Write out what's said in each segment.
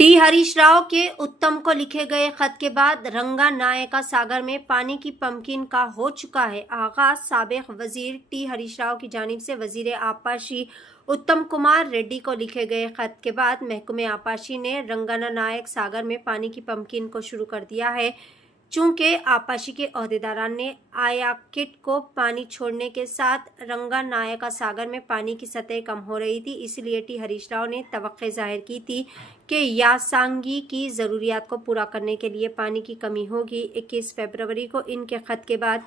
T Harish Rao के उत्तम को लिखे गए खत के बाद रंगा नायका सागर में पानी की पंपकिन का हो चुका है आगाज। साबिक वजीर टी हरीश राव की जानिब से वजीर आपाशी उत्तम कुमार रेड्डी को लिखे गए खत के बाद महकमे आपाशी ने रंगाना नायक सागर में पानी की पंपकिन को शुरू कर दिया है। चूंकि आपाशी के अहदेदारान ने आया किट को पानी छोड़ने के साथ रंगा नायका सागर में पानी की सतह कम हो रही थी, इसलिए टी हरीश राव ने तवक्के जाहिर की थी कि यासांगी की ज़रूरियात को पूरा करने के लिए पानी की कमी होगी। 21 फरवरी को इनके खत के बाद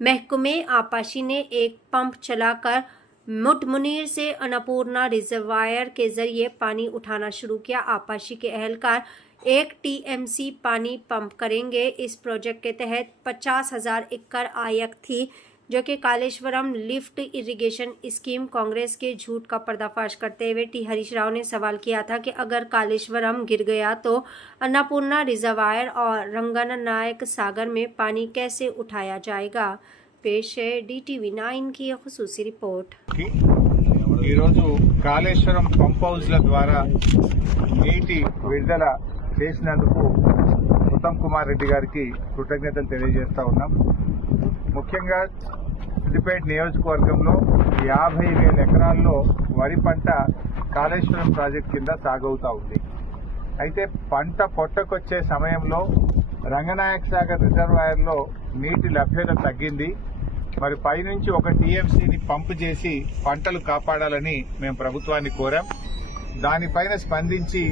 महकमे आपाशी ने एक पंप चलाकर मुटमुनीर से अन्नपूर्णा रिजर्वायर के जरिए पानी उठाना शुरू किया। आपाशी के अहलकार 1 टीएमसी पानी पंप करेंगे। इस प्रोजेक्ट के तहत 50,000 एकड़ आयक थी, जो कि Kaleshwaram lift irrigation scheme Congress के झूठ का पर्दाफाश करते हुए टी हरीश राव ने सवाल किया था कि अगर कालेश्वरम गिर गया तो अन्नपूर्णा रिजर्वायर और रंगाना नायक सागर में पानी कैसे उठाया जाएगा। पेश है DTV 9 की खुसूसी रिपोर्ट। కాళేశ్వరం పంప్ హౌస్ల ద్వారా నీటి విడుదల చేసినందుకు ఉత్తమ్ కుమార్ రెడ్డి గారికి కృతజ్ఞతలు తెలియజేస్తా ఉన్నాం। ముఖ్యంగా సిద్దిపేట నియోజకవర్గంలో 50,000 ఎకరాల్లో వరి పంట కాళేశ్వరం ప్రాజెక్ట్ కింద సాగవుతా ఉంది। అయితే పంట పొట్టకొచ్చే సమయంలో రంగనాయక సాగర్ రిజర్వాయర్లో నీటి లభ్యత తగ్గింది। మరి పైనుంచి 1 టీఎంసీని పంపు చేసి పంటలు కాపాడాలని మేము ప్రభుత్వాన్ని కోరాం। దానిపైన స్పందించి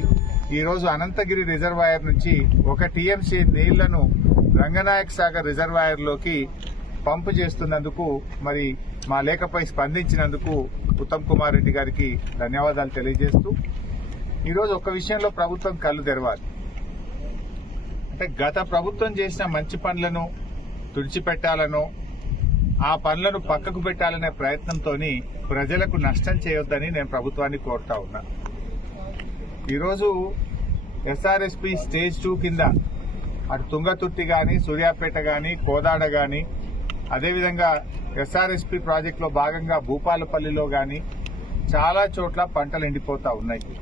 ఈరోజు అనంతగిరి రిజర్వాయర్ నుంచి 1 టీఎంసీ నీళ్లను రంగనాయక సాగర్ రిజర్వాయర్లోకి పంపు చేస్తున్నందుకు మరి మా లేఖపై స్పందించినందుకు ఉత్తమ్ కుమార్ రెడ్డి గారికి ధన్యవాదాలు తెలియజేస్తూ ఈరోజు ఒక విషయంలో ప్రభుత్వం కళ్ళు తెరవాలి। అంటే గత ప్రభుత్వం చేసిన మంచి పనులను తుడిచిపెట్టాలనో ఆ పనులను పక్కకు పెట్టాలనే ప్రయత్నంతో ప్రజలకు నష్టం చేయొద్దని నేను ప్రభుత్వాన్ని కోరుతా ఉన్నా। ఈరోజు ఎస్ఆర్ఎస్పీ స్టేజ్ 2 కింద అటు తుంగతుర్తి గాని, సూర్యాపేట గాని, కోదాడ గాని, అదేవిధంగా ఎస్ఆర్ఎస్పీ ప్రాజెక్టులో భాగంగా భూపాలపల్లిలో గాని చాలా చోట్ల పంటలు ఎండిపోతా ఉన్నాయి।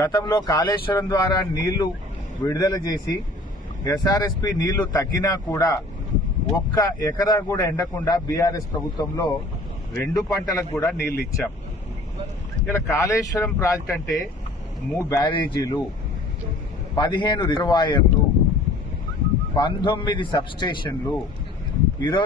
గతంలో కాళేశ్వరం ద్వారా నీళ్లు విడుదల చేసి ఎస్ఆర్ఎస్పీ నీళ్లు తగ్గినా కూడా 1 ఎకరా కూడా ఎండకుండా బీఆర్ఎస్ ప్రభుత్వంలో 2 పంటలకు కూడా నీళ్లు ఇచ్చాం। ఇలా కాళేశ్వరం ప్రాజెక్ట్ అంటే 3 బ్యారేజీలు, 15 రిజర్వాయర్లు, 19 సబ్ స్టేషన్లు, 20